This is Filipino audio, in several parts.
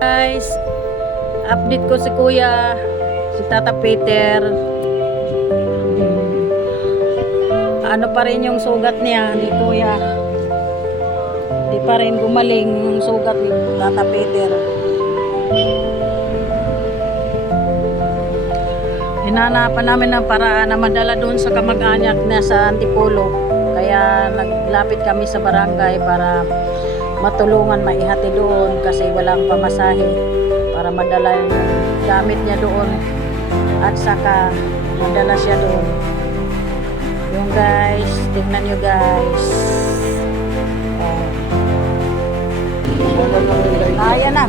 Guys, update ko si Kuya, si Tata Peter. Ano pa rin yung sugat niya ni Kuya. Di pa rin gumaling yung sugat ni Tata Peter. Hinanapan namin ng paraan na madala doon sa kamag-anak na sa Antipolo. Kaya naglapit kami sa barangay para matulungan, maihati doon kasi walang pamasahe para madala yung gamit niya doon at saka madala siya doon. Yung guys, tingnan nyo guys. Ayan na.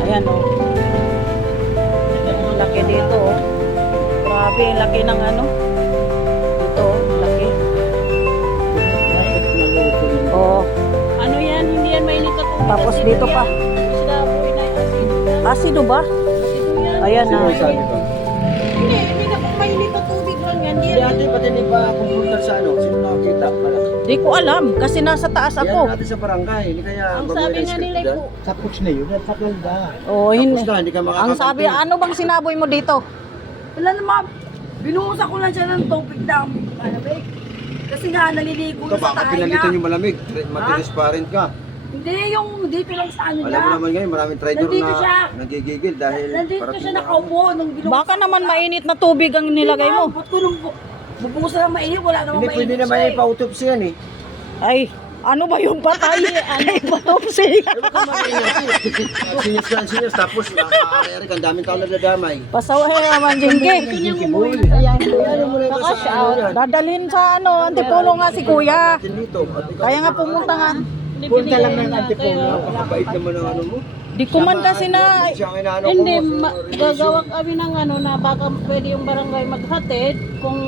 Ayan o. Laki dito o. Grabe, laki ng ano. Dito o, laki. Oh. Ano yan? Hindi yan mainit na tubig. Tapos dito pa. Sinaboy na yung asido. Asido ba? Asido yan. Ayan na. Hindi na kung mainit na tubig lang yan. Hindi Hindi yan. natin pati pa computer sa ano, sino nakakita pala. Di ko alam kasi nasa taas Yan ako. natin sa barangay, hindi kaya Ang sabi nga nila po. Tapos na yun, tapos na. Oh, hindi. Tapos na, hindi ka makakakampi. Ang sabi, ano bang sinaboy mo dito? Wala naman. Binuhusan ko lang siya ng tubig na malamig. Kasi nga naliligo Ito na sa baka tayo pinalitan niya. yung malamig, matiresparent ka. Hindi, yung dito lang sa ano Alam niya. mo naman ngayon, maraming trader Nandito na siya. nagigigil dahil Nandito parating siya na- nakaupo nung binuhusan. Baka naman mainit na tubig ang nilagay mo. Ba't ko nung bubuhusan ng mainit, wala namang Hindi mainit pwede naman siya eh. ipa-autopsy yan eh. Ay, ano ba yung patay? Ay, patopsy. Ewan ka mga seniors, tapos nakakayari ka, ang daming tao nagdadamay. Pasawahe naman, Jinky. Ayan mo lang Baka sa siya, ano yan. dadalhin sa ano, Antipolo nga si Kuya. Natin dito. At ikaw- Kaya nga pumunta nga. Punta lang ng antipolo. Napakabait naman ang ano mo. Di ko man kasi na, Siya ang inaano ko Hindi, mo, gagawa kami ng ano na baka pwede yung barangay maghatid kung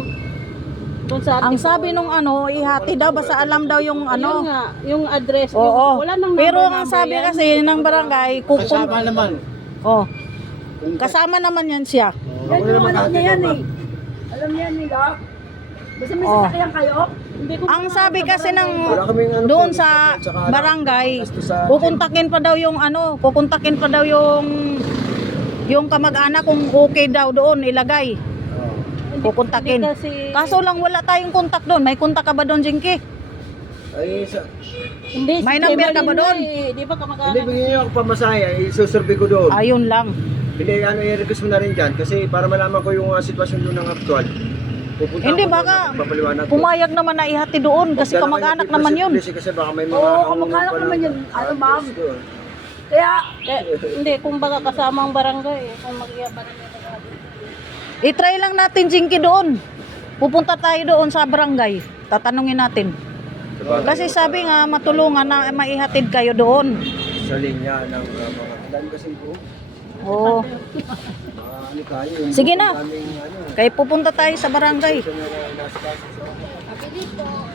sa ang sabi nung ano, ihati daw, basta alam daw yung Yun ano. nga, yung address. Oo. Wala nang Pero number ang sabi yan. kasi ng barangay, Kasama naman. Oh. Kasama naman yan siya. Yan yung alam niya yan eh. Alam niya nila. Basta may Oh. sasakyan kayo. Hindi ko Ang sabi kasi ng Wala kaming ano doon po, sa tsaka barangay, gasto sa- kukontakin pa daw yung ano, kukontakin pa daw yung kamag-anak kung okay daw doon ilagay. Kukontakin. Hindi kasi Kaso lang wala tayong kontak doon. May kontak ka ba doon, Jinky? Ay, sa, hindi, May si number ka ba Evelyn doon? eh. Di ba hindi, kamag-anak? bigyan niyo ako pamasaya, isusurvey ko doon. Ayun lang. Hindi, ano, i-request mo na rin dyan. Kasi para malaman ko yung sitwasyon doon ng actual. Pupunta Hindi, ako baka doon, papaliwanag ko. pumayag naman na ihati doon kasi Huwag ka kamag-anak kayo naman yun. Kasi baka may mga Oo, ahong kamag-anak pa naman ng- yun. Ano, ma'am? Diyos ko. Kaya, Hindi, kumbaga kasama ang barangay. Kung mag-iya barangay mag-iya. I-try lang natin, Jinky, doon. Pupunta tayo doon sa barangay. Tatanungin natin. Sabagay, Kasi sabi nga, matulungan na maihatid kayo doon. sa linya ng mga dami kasi po. Oo. Ano tayo, yung Sige na. daming, ano, Kaya pupunta tayo sa barangay. sa mga nasa kaso sa-